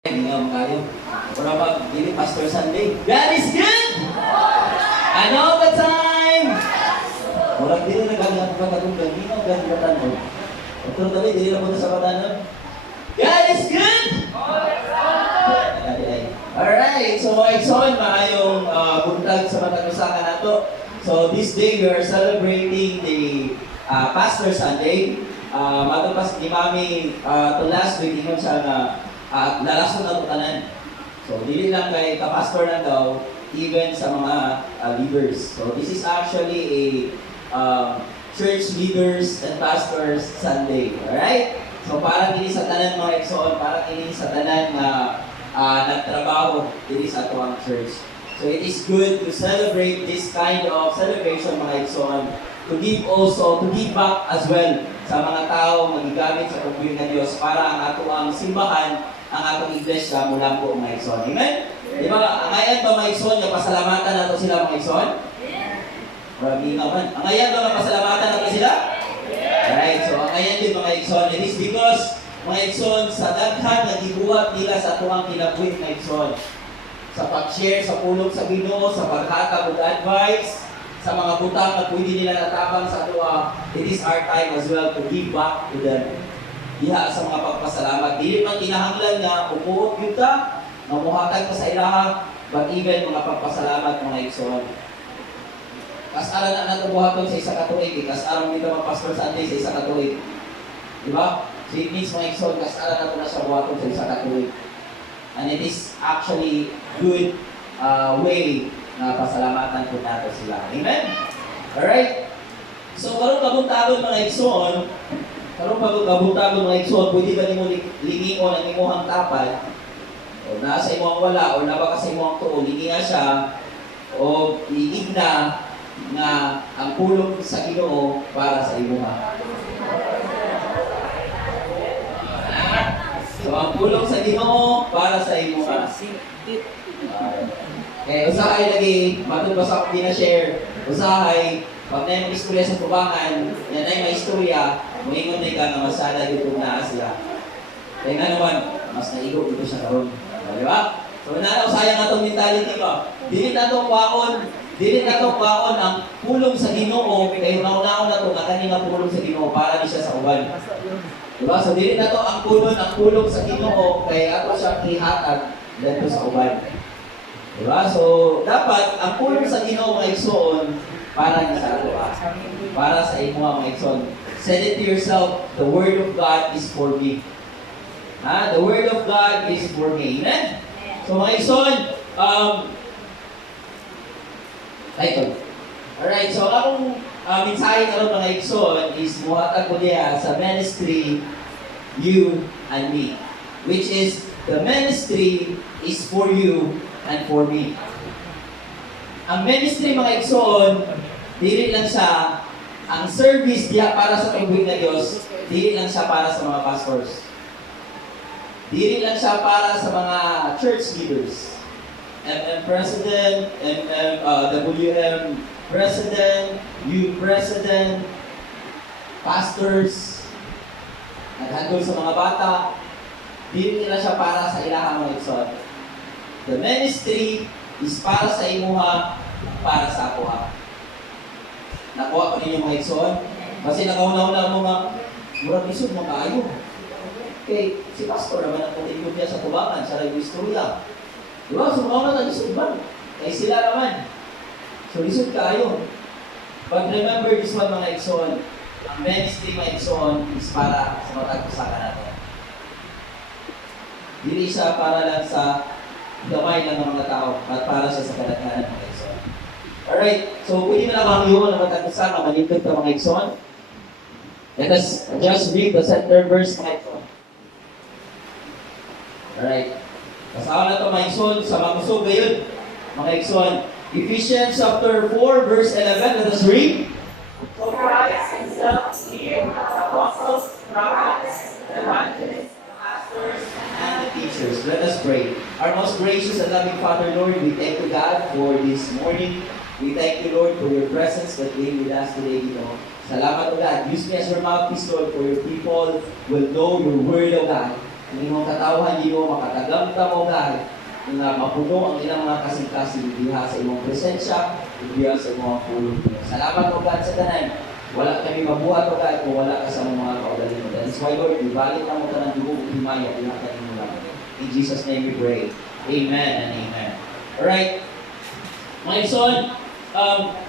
Hingaw kayo. Para mag dili Pastor Sunday. God is good! And all the time! Walang dili nagagawin pa katong gagino, gagawin mo. Ito tabi, dili na po sa patanon. God is good! Alright, so mga igsoon, maayong buntag sa matag-usakan nato. So this day we are celebrating the Pastor Sunday. Matupas ni Mami to last week, ingon siya na lalason na tanan. So, dili lang kay kapastor lang daw, even sa mga leaders. So, this is actually a church leaders and pastors Sunday. Alright? So, parang ini sa tanan mga igsoon, parang ini sa tanan na nagtrabaho dili sa tuwang church. So, it is good to celebrate this kind of celebration mga igsoon, to give back as well sa mga tao magigamit sa pagbuyo ng Diyos para ang ato ang simbahan, ang atong iglesia mula po mga igsoon. Amen? Di ba, ang ayan ba mga igsoon, yung pasalamatan nato sila mga igsoon? Marami naman. Ang ayan ba pasalamatan nato sila? Alright, so ang ayan din mga igsoon, it is because mga igsoon, sa daghan na gibuhat nila sa tuwang kinabuhi mga igsoon, sa pag-share, sa pulong sa Ginoo, sa paghatag og advice, sa mga butang na pwede nila natabang sa tuwa, it is our time as well to give back to them. Diha sa mga pagpasalamat. Dili man kinahanglan nga umuot yun ka, mamuhatag ka sa ilaha, but even mga pagpasalamat mga igsoon. Kasaran na nato buhaton sa isa ka tuig, kasaran dito mga Pastor Sunday sa isa ka tuig. Di ba? So it means mga igsoon, kasaran nato na sa buhaton sa isa ka tuig. And it is actually good way na pasalamatan po nato sila. Amen? Alright? So karong kabuntagon mga igsoon, karong pagkabutagon mga igsoon, pwede ba nimo lingingon ang imuhang tapad? O nasa imuhang wala, o nabaka sa imuhang tuo, linginga siya, o iigna nga ang pulong sa Ginoo para sa imuha. So ang pulong sa Ginoo para sa imuha. Usahay lagi, matod ba sa share usahay, pag na yung istorya sa tubangan, yan ay may istorya, muingon na ka na masala dito na sila. Kaya nga naman, mas naigo dito sa karon. Di ba? So sayang na itong mentality ko. Dili na itong kwaon ang pulong sa Ginoo, kaya nauna-una ito na kanina pulong sa Ginoo para di siya sa uban. Diba? So dili na ito ang pulong sa Ginoo, kaya ato siya ihatag dito sa uban. Diba? So, dapat, ang pulong sa Ginoo mga igsoon, para sa ato, para sa imo mga igsoon. Say it to yourself, the Word of God is for me. The Word of God is for me. Amen? So, mga igsoon, alright, so akong mensahe karon mga igsoon is muhatag ko diya sa ministry, you and me. Which is, the ministry is for you and for me. Ang ministry mga igsoon, dili lang siya, ang service diya para sa pagbuhi ng Diyos, dili lang siya para sa mga pastors. Dili lang siya para sa mga church leaders. President, WM President, U President, pastors, naghandol sa mga bata, dili lang siya para sa ilahang mga igsoon. The ministry is para sa imuha, para sa ako ha. Nakuha ko ninyo mga igsoon. Kasi nakauna-una mo nga, murag isod mo kaayo. Okay, si pastor naman ang putingkod niya sa tubangan, sa istorya. Diba? So mga na isod ba? Kaya sila naman. So isod kaayo. But remember this one mga igsoon. Ang ministry mga igsoon is para sa matag-usakan natin. Dili siya para lang sa gamay lang ng mga tao at para siya sa kadaghanan mga igsoon. Alright, so pwede na lang ang iyon na matag-usakan na malingkod ka mga igsoon. Let us just read the center verse mga igsoon. Alright, kasawa na ito mga igsoon sa magusog ngayon mga igsoon. Ephesians chapter 4 verse 11, let us read. So Christ himself here as apostles, prophets, evangelists, pastors, and the teachers. Let us pray. Our most gracious and loving Father, Lord, we thank you, God, for this morning. We thank you, Lord, for your presence that came with us today, Salamat, O God. Use me as your mouthpiece, Lord, for your people will know your word, O God. Ang inyong katawhan, Ginoo, makatagam Hanggang mo God, na mapuno ang ilang mga kasing-kasing diha sa imong presensya, diha sa imong pulong. Salamat o God sa tanan. Wala kami mabuhat o God kung wala ka sa mga kaugaling mo. That is why Lord, ibalik na mo ka ng dugo ng himaya, pinakain mo lang. In Jesus' name we pray. Amen and amen. Alright. Mga Igsoon,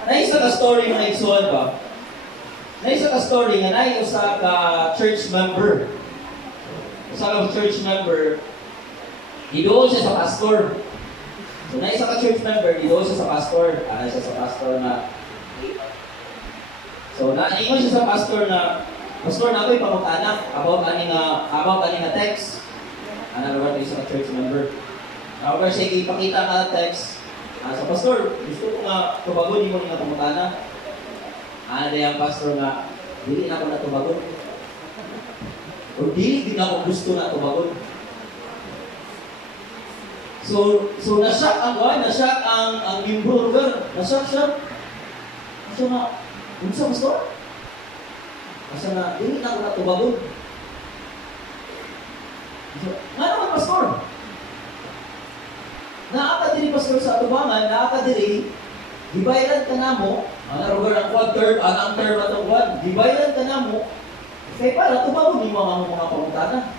naisa ka story mga Igsoon ba? Naisa ka story nga usa ka church member. Usa ka church member, idoon siya sa pastor. So naisa ka church member, idoon siya sa pastor. Siya sa pastor na so, naingon siya sa pastor na ako'y pangutana about ani nga text. Ano ba ito sa church member? Ako siya ipakita nga text. Sa pastor, gusto ko nga tubagon mo nga pangutana. Ano yung pastor nga, dili na ako na tubagon. O dili din ako gusto na tubagon. So na-shock ang membro na-shock siya. So na, unsa pastor? Asa na, dili na ako natubagon. Nga naman pastor? Naaka diri pastor sa atubangan, naaka diri, gibayaran ka na mo, ang term atong quad, gibayaran ka na mo, kaya para tubagon ni mga pangutana.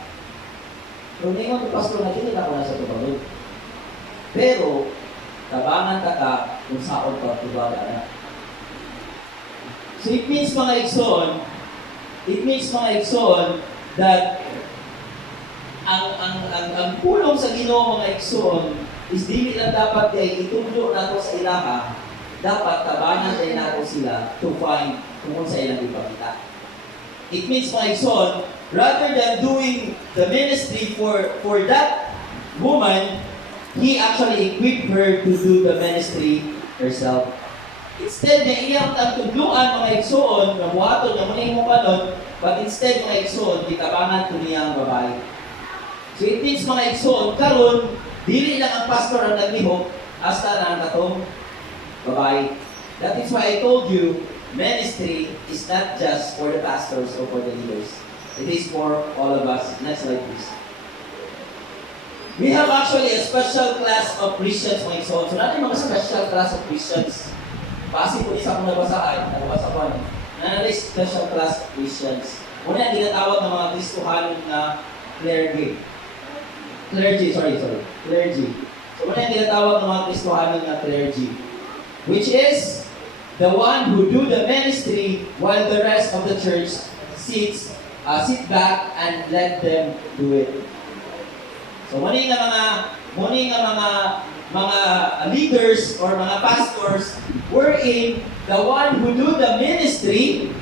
Pero ngayon ang pastor na dili na ako nasa tubagon. Pero, tabangan ka kung saan ka tubagan na. So it means mga Igsoon that ang pulong sa Ginoo mga Igsoon is dili lang dapat kay itudlo nato sa ilaha, dapat tabanan din nato sila to find kung sa ilang ipakita. It means mga Igsoon, rather than doing the ministry for that woman, he actually equipped her to do the ministry herself. Instead na iyang tagtudluan mga Igsoon, na buhaton na muna mo kanon, but instead mga Igsoon, dikabangan ko niyang babae. So it means mga Igsoon, karon dili lang ang pastor ang naglihok, hasta na ang katong babae. That is why I told you, ministry is not just for the pastors or for the leaders. It is for all of us. Next slide please. We have actually a special class of Christians mga Igsoon. So natin mga special class of Christians. Base po isa akong nabasa ko. Special class of Christians. Una yung tinatawag ng mga Kristohanon na clergy. Clergy. So una yung tinatawag ng mga Kristohanon na clergy. Which is the one who do the ministry while the rest of the church sit back and let them do it. So muna mga leaders or mga pastors wherein the one who do the ministry,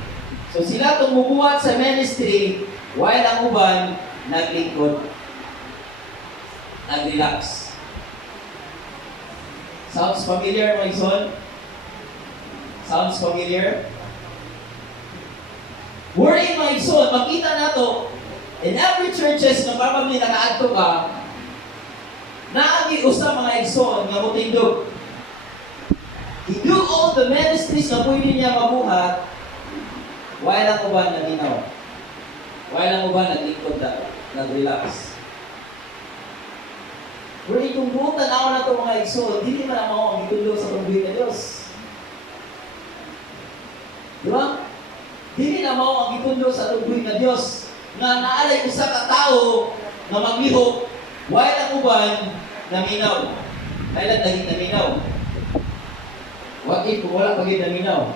so sila tumubuhat sa ministry while ang uban naglingkod, nag-relax. Sounds familiar mga Igsoon? Sounds familiar? Wherein mga Igsoon, makita nato in every churches na probably nakaadto ka, naagi usa mga Igsoon nga mutindog. He do all the ministries na pwede niya mabuhat while ang uban naginaw. While ang uban naglingkod na, nag-relax. Pero itong butan ako na ito mga Igsoon, hindi man ako ang itulog sa tungguin na Diyos. Di ba? Hindi na mo ang itulog sa tungguin na Diyos na naalay usa ka tao na maglihok while ang uban naminaw. Kailan naging naminaw? What if kung wala pagin naminaw?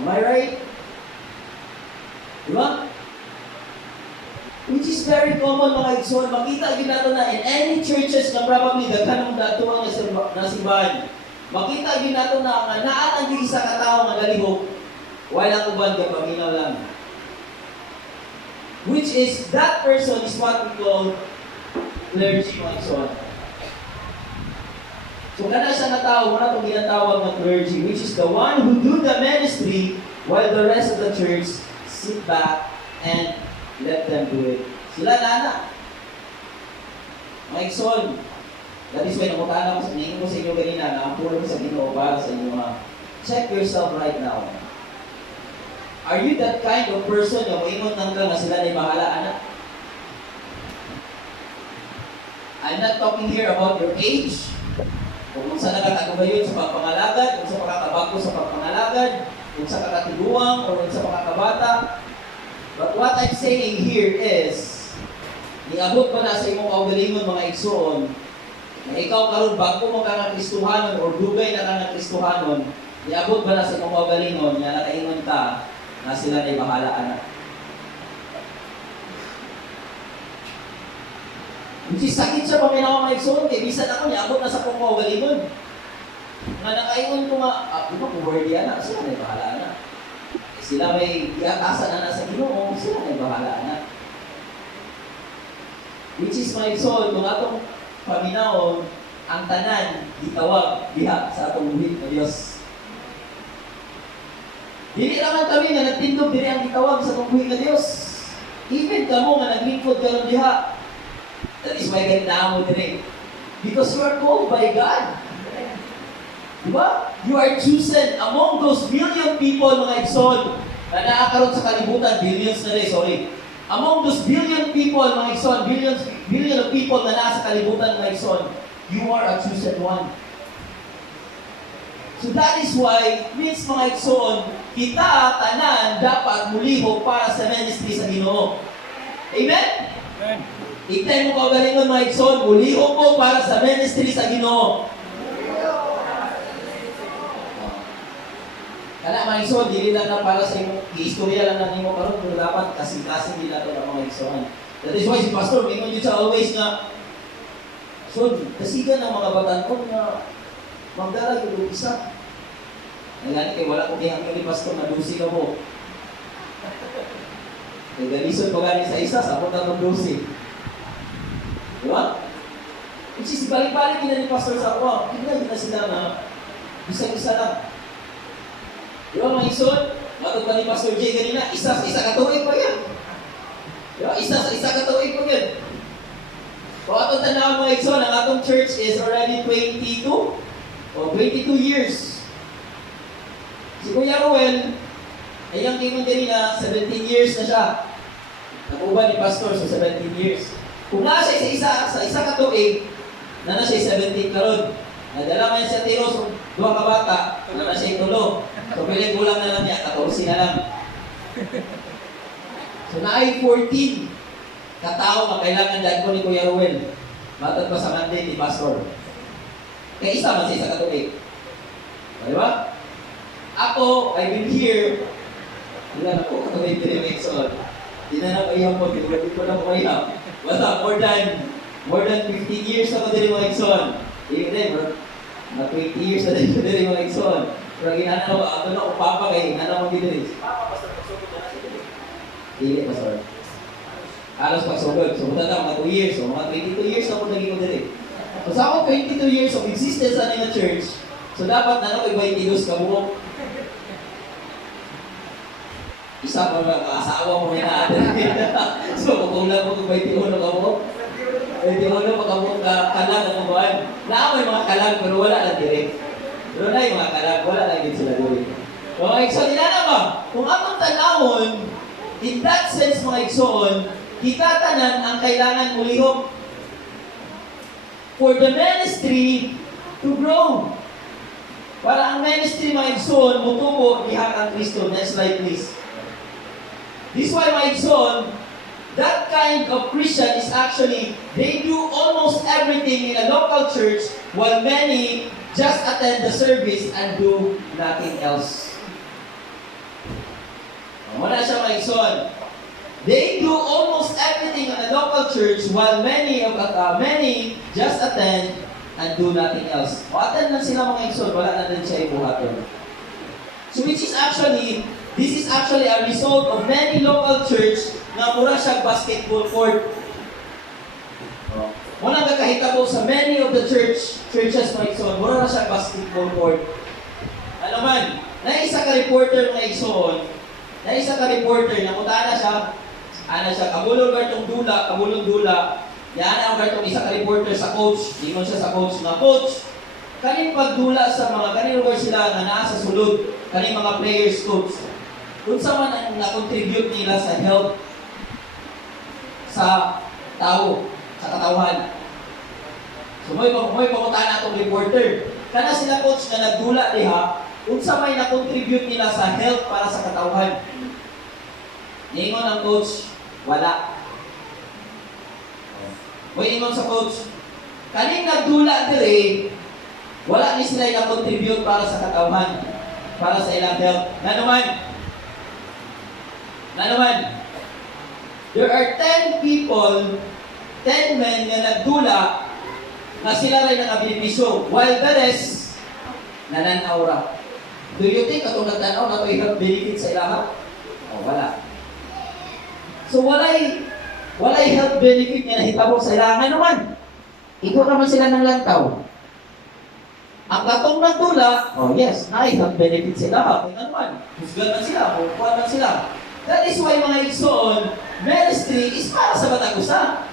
Am I right? Diba? Which is very common mga Igsoon. Makita din nato na in any churches na probably daghanong datuang na simbahan. Makita din nato na nga naan ang isa ka tawo nga nalihok while ang uban ka paminaw lang. Which is, that person is what we call clergy mga Igsoon. So kana siya na tao, muna itong ginatawag na clergy, which is the one who do the ministry while the rest of the church sit back and let them do it. Sila nana. Mga Igsoon, that is why namutahan ako sa ningin ko sa inyo kanina na ang pulong sa Ginoo para sa inyo mga check yourself right now. Are you that kind of person na moingon nang ka nga sila na bahala anak? I'm not talking here about your age, kung sa nakatagubayon sa pagpangalagad, kung sa pagkakabago sa pagpangalagad, kung sa kakatiguang, o kung sa pagkakabata. But what I'm saying here is, niabot ba na sa imong kaugalingon mga igsoon, na ikaw karon bago mo ka ng Kristohanon o dugay na ka ng Kristohanon, niabot ba na sa imong kaugalingon, na nakaingon ka, na sila na'y bahala anak. Which is sakit siya paminawa mga igsoon, kaya bisan ako niabot na sa kong kaugalingon. Nga nakaingon ko nga, di ba kung worthy anak, sila na'y bahala anak. Sila may iatasan na sa Ginoo, sila na'y bahala anak. Which is my soul, kung atong paminawon, ang tanan, gitawag, diha sa atong buhit ng Diyos. Dili naman kami nga nagtindog diri ang gitawag sa atong buhit ng Diyos. Even kamo nga naglingkod karon diha. That is why ganina mo diri. Because you are called by God. Diba? You are chosen among those billion people, mga igsoon, na naakaroon sa kalibutan, billions na rin, sorry. Among those billion people, mga igsoon, billion of people na nasa kalibutan, mga igsoon, you are a chosen one. So that is why, means mga igsoon, kita, tanan, dapat mulihok para sa ministry sa Ginoo. Amen? Amen. Itay mo kaugalingon, mga igsoon, mulihok mo para sa ministry sa Ginoo. Kana mga igsoon, dili lang na para sa imong istorya lang na nimo karon, pero dapat kasing-kasing nila to ang mga igsoon. That is why si Pastor, mingon yun siya always nga, so, kasigan ng mga batan ko na magdala yung isa. Nagani kay wala ko kihangyo ni Pastor na dusi ka mo. Kaya galisod pa gani sa isa, sapot na ng dusi. Diba? Which is, balik-balik yun ni Pastor sa ako, hindi na sila na isa-isa lang. Di ba mga igsoon? Matod pa ni Pastor Jay kanina, isa sa isa katuig pa yan. Di ba? Isa sa isa katuig pa yan. Kung atong tanaw mga igsoon, ang atong church is already 22 o 22 years. Si Kuya Ruel, ayang kimon kanina, 17 years na siya. Nag-uban ni Pastor sa 17 years. Kung nasa sa isa katuig, na siya 17 karon. Nadala man siya tiro sa duha ka bata, na siya tulo. So, piling kulang na lang niya, 14 na lang. So, naay 14 katao na kailangan dyan ko ni Kuya Ruel. Matod pa sa mandate ni Pastor. Kaya isa man siya sa katuig. Di ba? Ako, I've been here. Ilan ako, katuig Direction. Di na nakaiyak mo, di ko na makaiyak. Basta, more than 15 years ako Direction. Hindi, bro. Na 20 years na din ko Direction. Pero ginana ko, ato na kung papa kayo, ginana mo gini. Papa, pastor, pagsugod na siya gini. Hindi, pastor. Alos pagsugod. So, mga 2 years. So, mga 22 years ako naging ko diri. So, sa ako 22 years of existence na na church, so dapat na ako 22 ka buhok. Isa pa mga asawa mo na natin. So, kung lang mo kung 21 ka buhok, 21 pa ka buhok kalag ang buwan. Naamay mga kalag, pero wala lang direct. Pero na yung mga kalag, wala lang din sila doon. Mga igsoon, inana ba? Kung atong tanawon, in that sense mga igsoon, kita tanan ang kailangan mulihok for the ministry to grow. Para ang ministry mga igsoon, mutubo diha ang Kristo. Next slide please. This why mga igsoon, that kind of Christian is actually, they do almost everything in a local church while many just attend the service and do nothing else. Wala siya mga igsoon. They do almost everything in a local church while many just attend and do nothing else. O attend lang sila mga igsoon, wala na din siya ibuhaton. So this is actually a result of many local church na mura siya basketball court. Walang kakahitabo sa many of the churches mga igsoon, mura na siya basketball court. Ano man, naisa ka reporter mga igsoon, naisa ka reporter na mutana siya, kabulong dula, yan ang gartong isa ka reporter sa coach, ingon siya sa coach na coach, kaning pagdula sa mga, kaning lugar sila na nasa sulod, kaning mga players coach, kung sa man ang na-contribute nila sa health sa tao, sa katawhan. So may pamunta na itong reporter. Kana sila coach na nagdula diha, unsa may na-contribute nila sa health para sa katawhan. Ingon ang coach, wala. May ingon sa coach, kaning nagdula dire, wala ni sila na-contribute para sa katawhan, para sa ilang health. Nga naman, there are 10 people, 10 men na nagdula na sila rin nakabinipisyo, while the rest, nananaura. Do you think atong nagtanaw na ito health benefit sa ilaha? O, wala. So, walay health benefit nga nahitabo sa ilaha. Nga naman, ikaw naman sila ng lantaw. Ang katong nagdula, oh yes, health benefit sa ilaha. Kung naman, husgan man sila, kukuha man sila. That is why mga igsoon, ministry is para sa batagusa.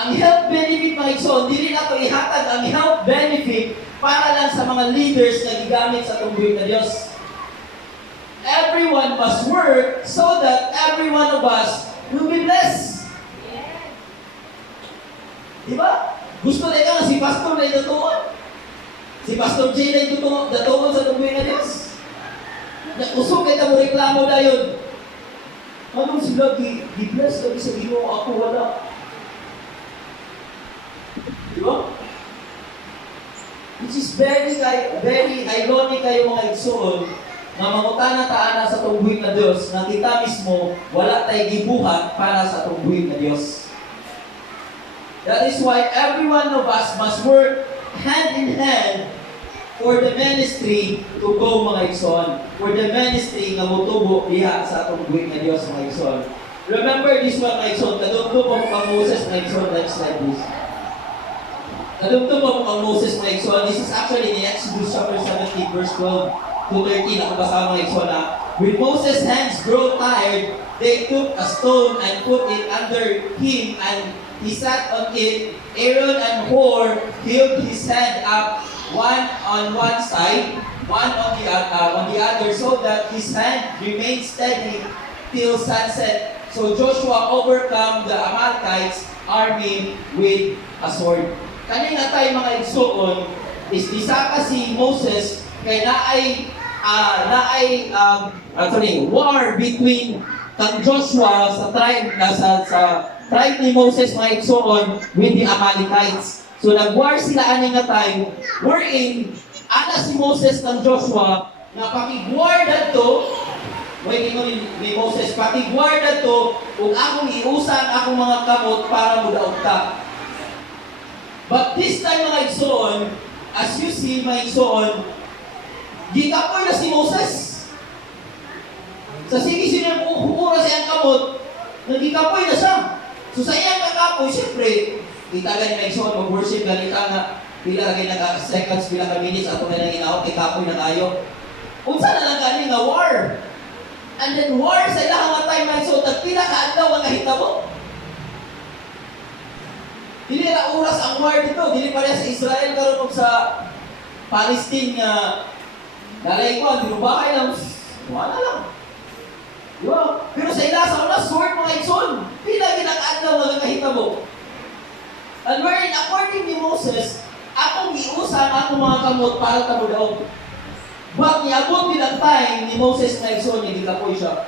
Ang health benefit mga igsoon, di rin ako ihatag ang health benefit para lang sa mga leaders na gigamit sa tungguin na Diyos. Everyone must work so that every one of us will be blessed. Diba? Gusto na ikaw si Pastor na itutuon? Si Pastor Jay na itutuon sa tungguin na Diyos? Usok kita mo reklamo na yun. Anong sila, di-bless lagi sa iyo, ako wala. Diba? Which is very ironic kayo mga igsoon na mangutana taana sa tungguin na Diyos na kita mismo wala tayo gibuhat para sa tungguin na Diyos. That is why every one of us must work hand in hand for the ministry to go mga igsoon. For the ministry nga motubo diha sa tungguin na Diyos mga igsoon. Remember this one mga igsoon, kadugtong po kang Moses mga igsoon, next slide please. Kadugtong po kang Moses mga igsoon, this is actually in Exodus chapter 17 verse 12 to 13, ako basa mga igsoon na, when Moses' hands grew tired, they took a stone and put it under him and he sat on it. Aaron and Hur held his hand up, one on one side, one on the other, so that his hand remained steady till sunset. So Joshua overcome the Amalekites' army with a sword. Kani nga tayo mga igsoon, is disaka si Moses kay war between kang Joshua sa tribe sa tribe ni Moses mga igsoon with the Amalekites. So nag-war sila ani nga time wherein ana si Moses ng Joshua nga pakigwar dadto ni Moses pakigwar dadto ug akong iusan akong mga kamot para mudaog ta. But this time mga igsoon, as you see mga igsoon, gikapoy na si Moses. Sa sige siya hukura sa iyang kamot, nagikapoy na siya. So sa iyang kakapoy, siyempre, kita gani na igsoon, mag-worship, ganita nga, pila lagi naka-seconds, pila ka-minutes, ato na lang inaot, ikapoy na tayo. Unsa na lang gani nga war. And then war sa ilang mga time mga igsoon, tagpila ka-adlaw ang kahitabo. Dili na oras ang war dito, dili pa rin sa Israel karon og sa Palestine nga dalay ko, dinubahay lang, wala lang. Diba? Pero sa ila sa una, sword mga igsoon, pila ginag-adlaw nga kahitabo. And wherein according ni Moses, akong giusan akong mga kamot para tamo daog. But niabot bilang time ni Moses na igsoon, hindi kapoy siya.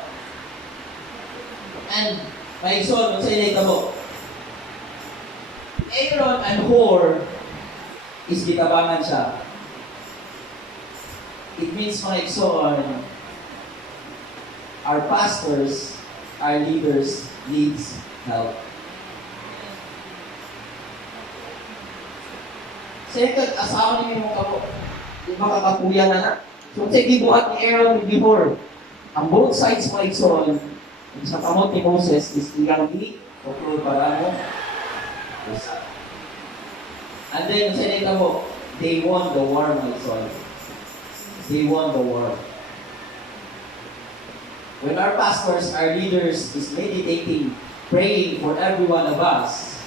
And may igsoon, kung sa inay tamo, Aaron and Hur is gitabangan siya. It means mga igsoon, our pastors, our leaders needs help. Sa asawa niyo mong kapo, di ba kakapuya na? So, sige buhat ni Aaron and Hur. Ang both sides mga igsoon, sa kamot ni Moses is ilang di, o para mo. And then, sa nita mo, they won the war, my son. They won the war. When our pastors, our leaders, is meditating, praying for every one of us,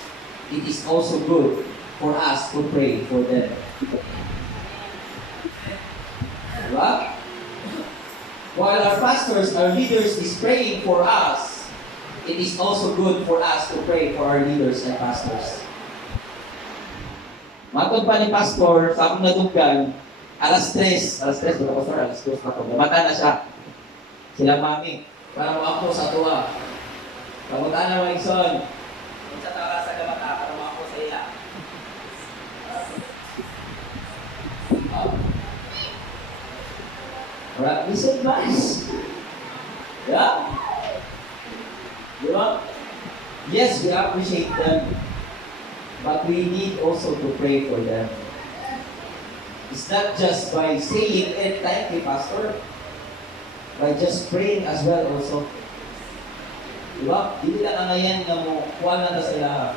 it is also good for us to pray for them. Diba? While our pastors, our leaders, is praying for us, it is also good for us to pray for our leaders and pastors. Matod pa ni Pastor, sa akong naduggan, alas 3, dito Pastor, alas 2 pa ito. Namata na siya. Sila mami. Para mo ako sa tuwa. Kamuta na mga igsoon. Kung sa tawa sa gamata, para mo ako sa ila. Alright, listen guys. Yeah? Di ba? Yes, we appreciate them. But we need also to pray for them. It's not just by saying it, thank you, Pastor. By just praying as well also. Diba? Hindi lang ang ngayon na mo, kuha na sila.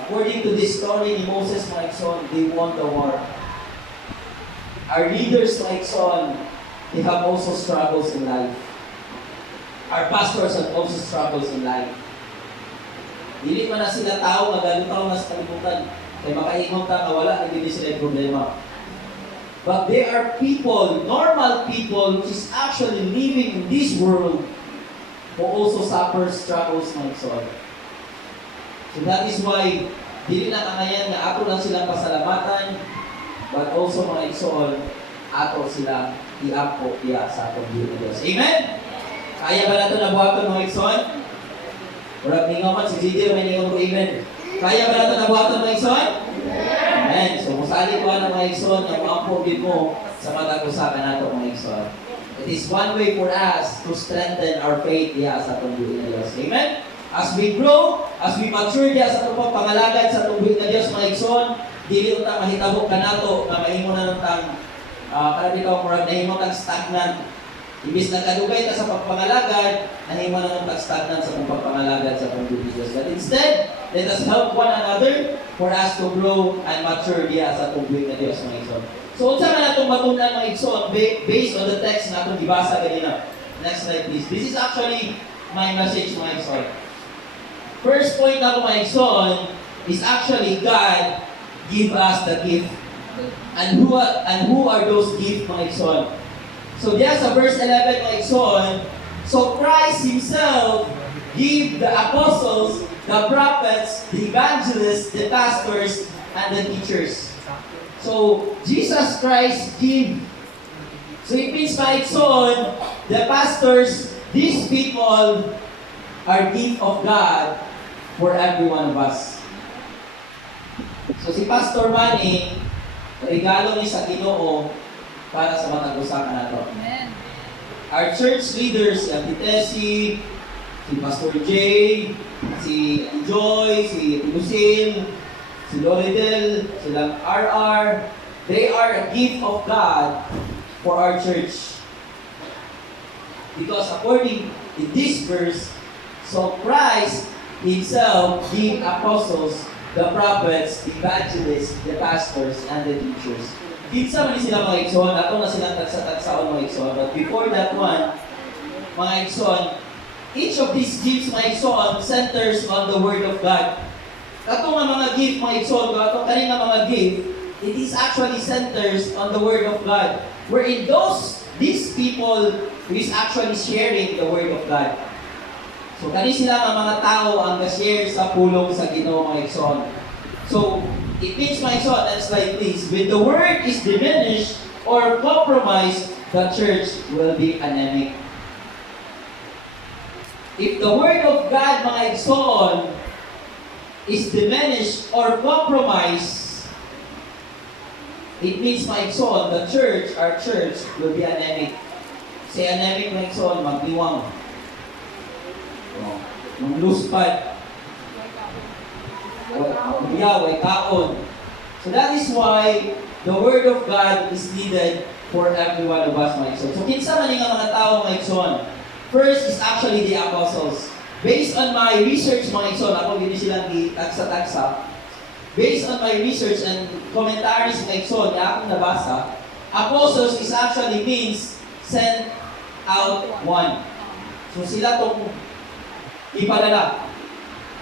According to this story ni Moses, mga igsoon, they won the war. Our leaders, mga igsoon, they have also struggles in life. Our pastors have also struggles in life. Dili man na sila tao, magalutaw na sa kalibutan. Kaya makaingon ka, wala, hindi sila yung problema. But they are people, normal people, which is actually living in this world, who also suffer struggles ng soul. So that is why, dili na kangayan na ato lang silang pasalamatan, but also mga igsoon, ato sila iapo iya sa atong Diyos. Amen? Kaya ba nato nabuhaton mga igsoon? Murag ningaman, si Gigi may ningaman ko amen. Kaya ba nato nabuhaton mga igsoon? Amen. So musali ko ang mga igsoon, yung maampogin mo sa matag-usapan nato mga igsoon. It is one way for us to strengthen our faith iya sa atong Diyos. Amen? As we grow, as we mature diya sa atong pangalagad sa atong Diyos mga igsoon, dili unta mahitabo kanato nga mahimo na nang kada bitaw murag nahimo tang stagnant. Imbis na kadugay ta sa pagpangalagad, nahimo na nang stagnant sa pagpangalagad sa atong Diyos. But instead, let us help one another for us to grow and mature diya sa atong Diyos mga igsoon. So, unsa man atong matunan mga igsoon based on the text na atong gibasa kanina. Next slide please. This is actually my message mga igsoon. First point na mga igsoon is actually God give us the gift. And who are those gifts mga igsoon? So, diya sa verse 11 mga igsoon, so Christ Himself give the apostles, the prophets, the evangelists, the pastors, and the teachers. So, Jesus Christ give. So, it means by son, the pastors, these people are gift of God for every one of us. So, si Pastor Manny, regalo ni sa Ginoo para sa matag-usapan nato. Amen. Our church leaders, si Auntie Tessie, si Pastor Jay, si Joy, si Lucille, si Loridel, silang RR, they are a gift of God for our church. Because according to this verse, so Christ Himself gave apostles, the prophets, the evangelists, the pastors, and the teachers. Kinsa man sila mga igsoon, ato na silang tagsa-tagsaon mga igsoon. But before that one, mga igsoon, each of these gifts mga igsoon centers on the Word of God. Ato nga mga gift mga igsoon, ato kanina mga gift, it is actually centers on the Word of God. Wherein these people who is actually sharing the Word of God. So kani sila nga mga tao ang ga-share sa pulong sa Ginoo mga igsoon. So it means mga igsoon, next slide please, when the Word is diminished or compromised, the church will be anemic. If the Word of God mga igsoon is diminished or compromised, it means mga igsoon, the church, our church, will be anemic. Say anemic mga igsoon, magdiwang. Mangluspad. Way kaon. So that is why the Word of God is needed for every one of us, mga igsoon. So kinsa man nga mga tao mga igsoon? First is actually the apostles. Based on my research mga igsoon, ako gini silang tagsa-tagsa. Based on my research and commentaries mga igsoon, na akong nabasa, apostles is actually means sent out one. So sila tong ipadala.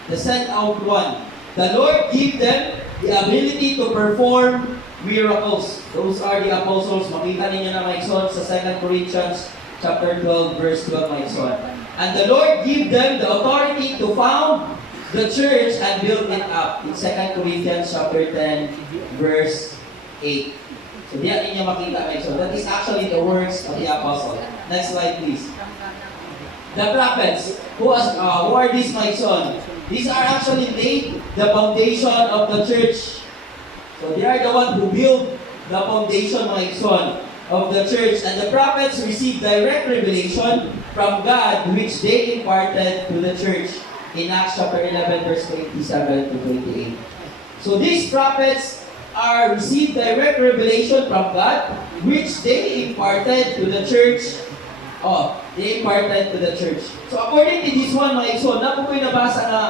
The sent out one. The Lord gave them the ability to perform miracles. Those are the apostles. Makita ninyo na mga igsoon sa 2 Corinthians chapter 12 verse 12 mga igsoon. And the Lord gave them the authority to found the church and build it up. In 2 Corinthians chapter 10, verse 8. So diyan ninyo makita guys. So that is actually the words of the apostle. Next slide please. The prophets, who are these my son? These are actually laid the foundation of the church. So they are the one who build the foundation, my son, of the church. And the prophets received direct revelation from God, which they imparted to the church in Acts chapter 11, verse 27 to 28. So these prophets are received direct revelation from God, which they imparted to the church. They imparted to the church. So according to this one, mga igsoon, na po ko'y nabasa na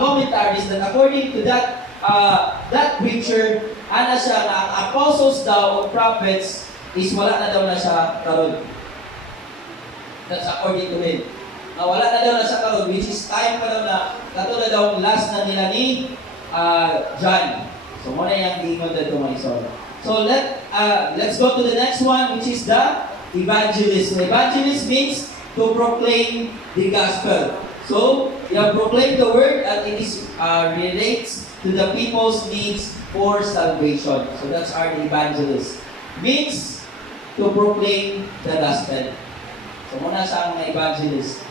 commentaries that according to that preacher, ana siya na ang apostles daw o prophets is wala na daw na siya karon. That's according to him. Wala na daw na siya karon, which is time pa daw na katulad daw last na nila ni John. So muna yung giingon dito mga igsoon. So let's go to the next one, which is the evangelist. Evangelist means to proclaim the gospel. So, you have proclaimed the word and it is relates to the people's needs for salvation. So that's our evangelist. Means to proclaim the gospel. So muna siya ang mga evangelist.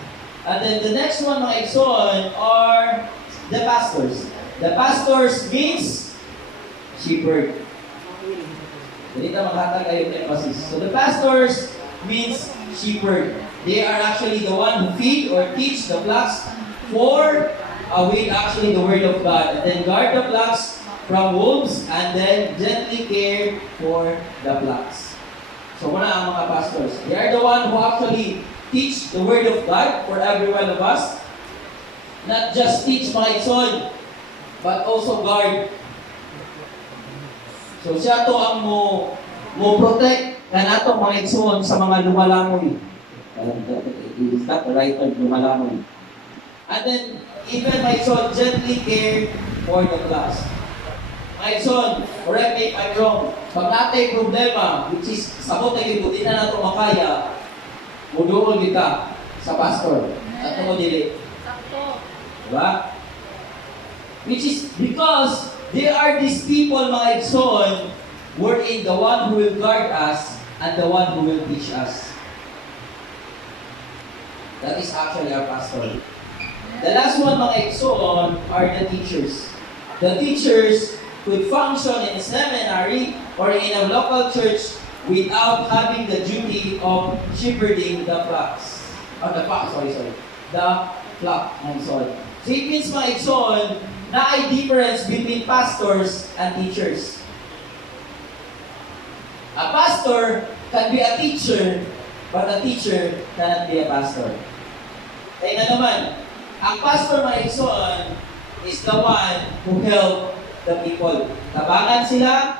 And then the next one mga igsoon are the pastors. The pastors means shepherd. Dito maghatag kayo ng emphasis. So the pastors means shepherd. They are actually the one who feed or teach the flocks with actually the word of God. And then guard the flocks from wolves and then gently care for the flocks. So muna ang mga pastors. They are the one who actually teach the word of God for every one of us. Not just teach mga igsoon, but also guard. So siya to ang mo protect na nato mga igsoon sa mga lumalangoy. Is that the right term, lumalangoy? And then even my igsoon gently care for the flocks. My igsoon, correct me if I'm wrong. Pag natay problema, which is sabot na yun, di na nato makaya, muduol kita sa pastor. At mo dili. Diba? Which is because they are these people, mga igsoon, wherein the one who will guard us and the one who will teach us. That is actually our pastor. The last one, mga igsoon, are the teachers. The teachers could function in a seminary or in a local church without having the duty of shepherding the flocks. The flock. I'm sorry. So it means, mga igsoon, na ay difference between pastors and teachers. A pastor can be a teacher, but a teacher cannot be a pastor. Kaya na naman, ang pastor, mga igsoon, is the one who help the people. Tabangan sila,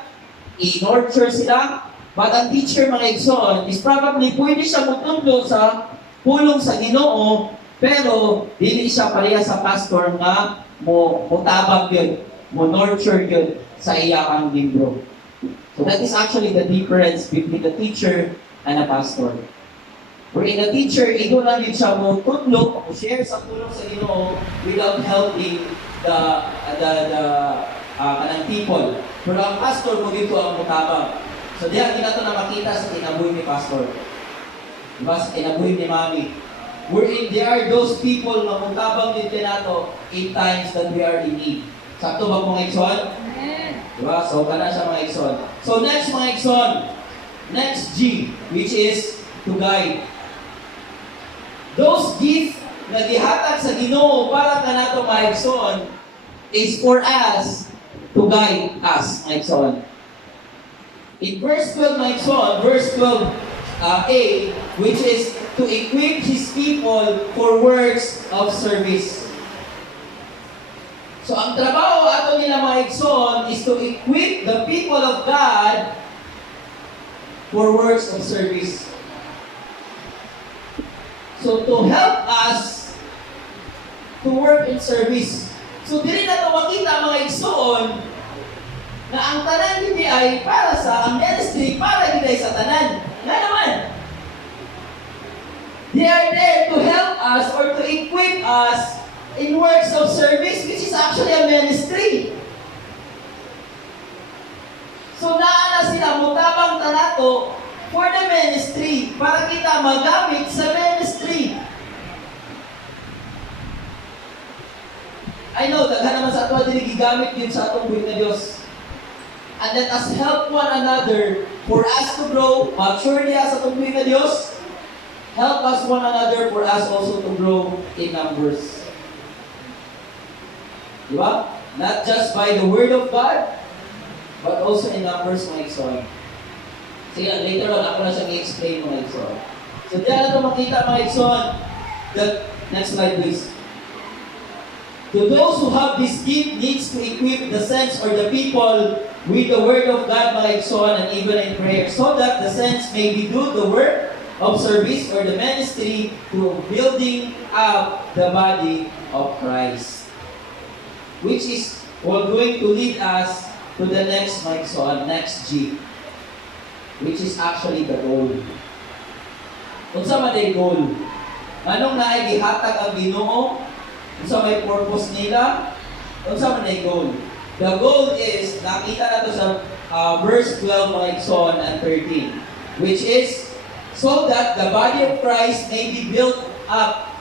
i-nurture sila, but ang teacher, mga igsoon, is probably pwede siya magtundo sa pulong sa Ginoo, pero dili siya pareha sa pastor nga mo tabang yun, mo nurture yun sa iyang libro. So that is actually the difference between the teacher and a pastor. Wherein a teacher, ito lang yun siya mo tudlok, mo share sa pulong sa Ginoo without helping the kanang people. Pero ang pastor mo dito ang mutabang. So diyan kinato na makita sa kinabuhi ni pastor. Diba? Sa kinabuhi ni mami. Wherein there are those people na mutabang din nato in times that we are in need. Sakto ba mga igsoon? Diba? So kana siya mga igsoon. So next mga igsoon, next G, which is to guide. Those gifts na gihatag sa Ginoo para kanato mga igsoon is for us to guide us, mga igsoon. In verse 12, mga igsoon, verse 12a, which is to equip His people for works of service. So ang trabaho ato nila mga igsoon is to equip the people of God for works of service. So to help us to work in service. So dili na ito makita mga igsoon na ang tanan hindi ay para sa ang ministry, para hindi sa tanan. Nga naman. They are there to help us or to equip us in works of service, which is actually a ministry. So naana sila mutabang tanato for the ministry para kita magamit sa ministry. I know, daghan naman sa ato din gigamit yun sa atong buhay na Diyos. And let us help one another for us to grow, mature niya sa atong buhay na Diyos. Help us one another for us also to grow in numbers. Diba? Not just by the Word of God, but also in numbers, mga igsoon. Sige, later on, ako na siyang i-explain, mga igsoon. So, diyan na ito makita, mga igsoon. Next slide, please. To those who have this gift needs to equip the saints or the people with the Word of God, mga igsoon, and even in prayer, so that the saints may do the work of service or the ministry to building up the body of Christ, which is going to lead us to the next, mga igsoon, next G, which is actually the goal. Unsa man ay goal? Anong naay gihatag ang Ginoo? Unsa may purpose nila? Unsa man ay goal? The goal is, nakita nato sa verse 12, mga igsoon, and 13, which is, so that the body of Christ may be built up.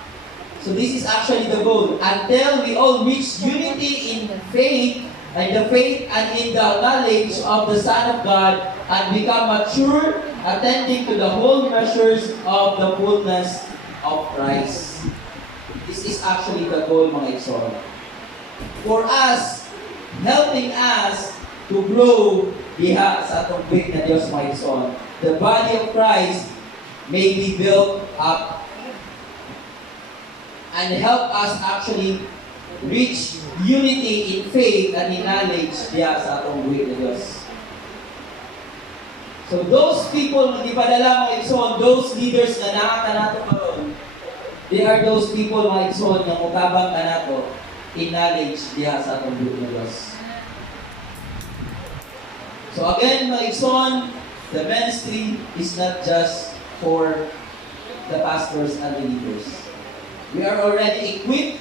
So this is actually the goal. Until we all reach unity in faith, and the faith and in the knowledge of the Son of God, and become mature, attending to the whole measures of the fullness of Christ. This is actually the goal, mga igsoon. For us, helping us to grow diha sa atong big na Diyos, mga igsoon. The body of Christ may be built up and help us actually reach unity in faith and in knowledge diya sa atong buhay na Diyos. So those people na ipadala, mga igsoon, those leaders na nakakanato karon, they are those people, mga igsoon, na mutabang kanato in knowledge diya sa atong buhay na Diyos. So again, mga igsoon, the ministry is not just for the pastors and the leaders. We are already equipped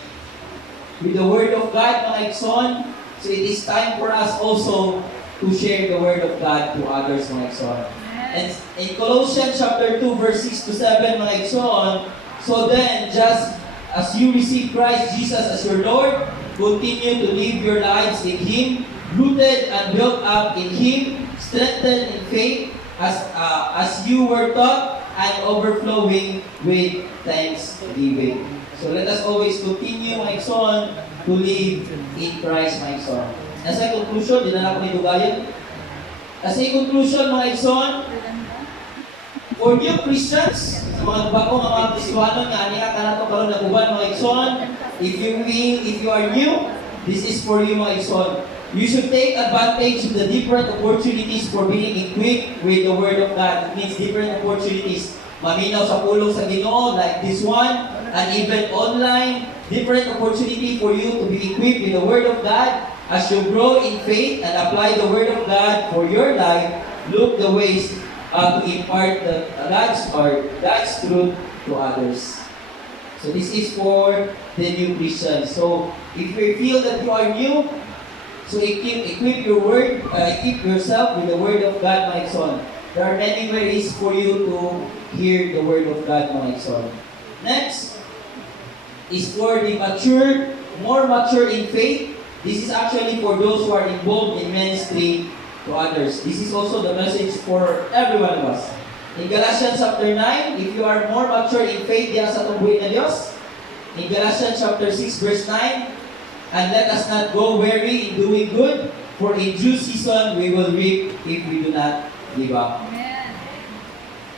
with the Word of God, mga igsoon. So it is time for us also to share the Word of God to others, mga igsoon. And in Colossians chapter 2, verse 6 to 7, mga igsoon, so then, just as you receive Christ Jesus as your Lord, continue to live your lives in Him, rooted and built up in Him, strengthened in faith, as you were taught, and overflowing with thanksgiving. So let us always continue, mga igsoon, to live in Christ, mga igsoon. As a conclusion, di na ako nidugayan. As a conclusion, mga igsoon, for new Christians, sa mga bagong mga Kristiyano nga aniya ka nato karon naguban, mga igsoon, if you are new, this is for you, mga igsoon. You should take advantage of the different opportunities for being equipped with the Word of God. It means different opportunities. Maminaw sa pulong sa Ginoo, like this one, and even online, different opportunity for you to be equipped with the Word of God. As you grow in faith and apply the Word of God for your life, look the ways to impart God's truth to others. So this is for the new Christians. So if you feel that you are new, so equip yourself with the Word of God, my son. There are many ways for you to hear the Word of God, my son. Next is for the more mature in faith. This is actually for those who are involved in ministry to others. This is also the message for every one of us. In Galatians chapter 9, if you are more mature in faith, diyan sa itong buhay na Diyos. In Galatians chapter 6, verse 9, and let us not go weary in doing good, for in due season we will reap if we do not give up. Amen.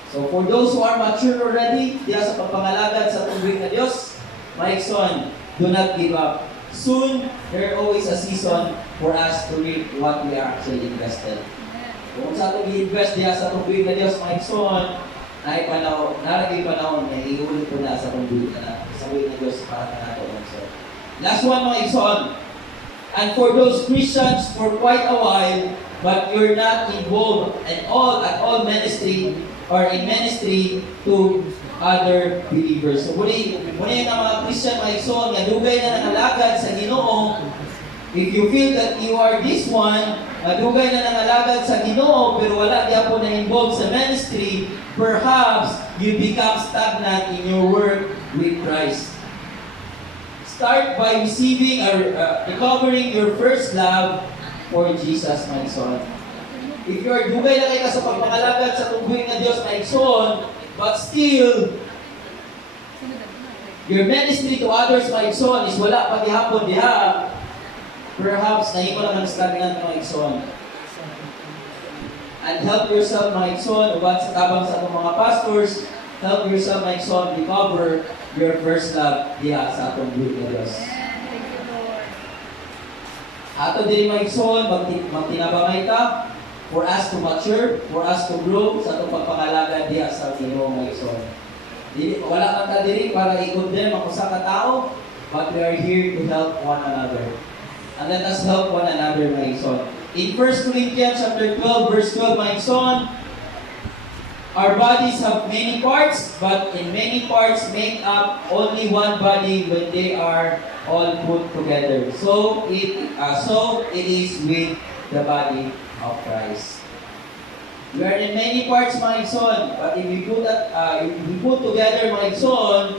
So for those who are mature already, diya sa pagpangalagad sa tubig na Diyos, my son, do not give up. Soon, there is always a season for us to reap what we are actually invested. Kung sa itong i-invest diya sa tubig na Diyos, my son, naragay panahon na iulit ko na sa tubig na Diyos para na ito. Last one, mga igsoon. And for those Christians for quite a while, but you're not involved at all ministry, or in ministry to other believers. So muli yung mga Christian mga igsoon nga dugay na nangalagad sa Ginoo. If you feel that you are this one, dugay na nangalagad sa Ginoo pero wala gyapon na involved sa ministry, perhaps you become stagnant in your work with Christ. Start by receiving or recovering your first love for Jesus, my son. If you are dugay na kayo sa pagpangalagad sa tungguin na Diyos, my son, but still, your ministry to others, my son, is wala pa gihapon diha, perhaps nahimo lang ang stagnant, my son. And help yourself, my son, uban sa tabang sa atong mga pastors, help yourself, my son, recover your first love diha sa atong group na Diyos. Ato diri, my son, magtinabangay ta for us to mature, for us to grow sa atong pagpangalaga diha sa Ginoo, my son. Wala man ta diri para i-condemn ang usa ka tao, but we are here to help one another. And let us help one another, my son. In 1 Corinthians chapter 12, verse 12, my son, our bodies have many parts, but in many parts make up only one body when they are all put together. So it is with the body of Christ. We are in many parts, my son, but if we put together, my son,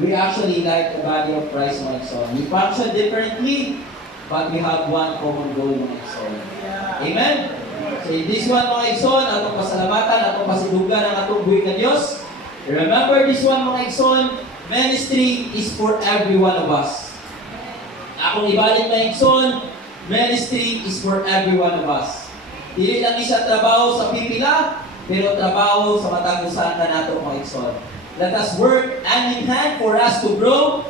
we actually like the body of Christ, my son. We function differently, but we have one common goal, my son. Amen? So in this one, mga igsoon, atong pasalamatan, atong pasidugan ang atong buhay na Diyos. Remember this one, mga igsoon, ministry is for every one of us. Akong ibalik, mga igsoon, ministry is for every one of us. Dili lang isa trabaho sa pipila, pero trabaho sa matagusan na nato, mga igsoon. Let us work hand in hand for us to grow,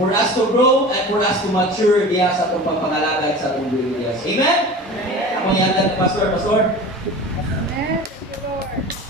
and for us to mature diya sa itong pagpangalagay sa itong buhay Diyos. Amen? Amen. Ako yata, Pastor. Amen. Thank you, Lord.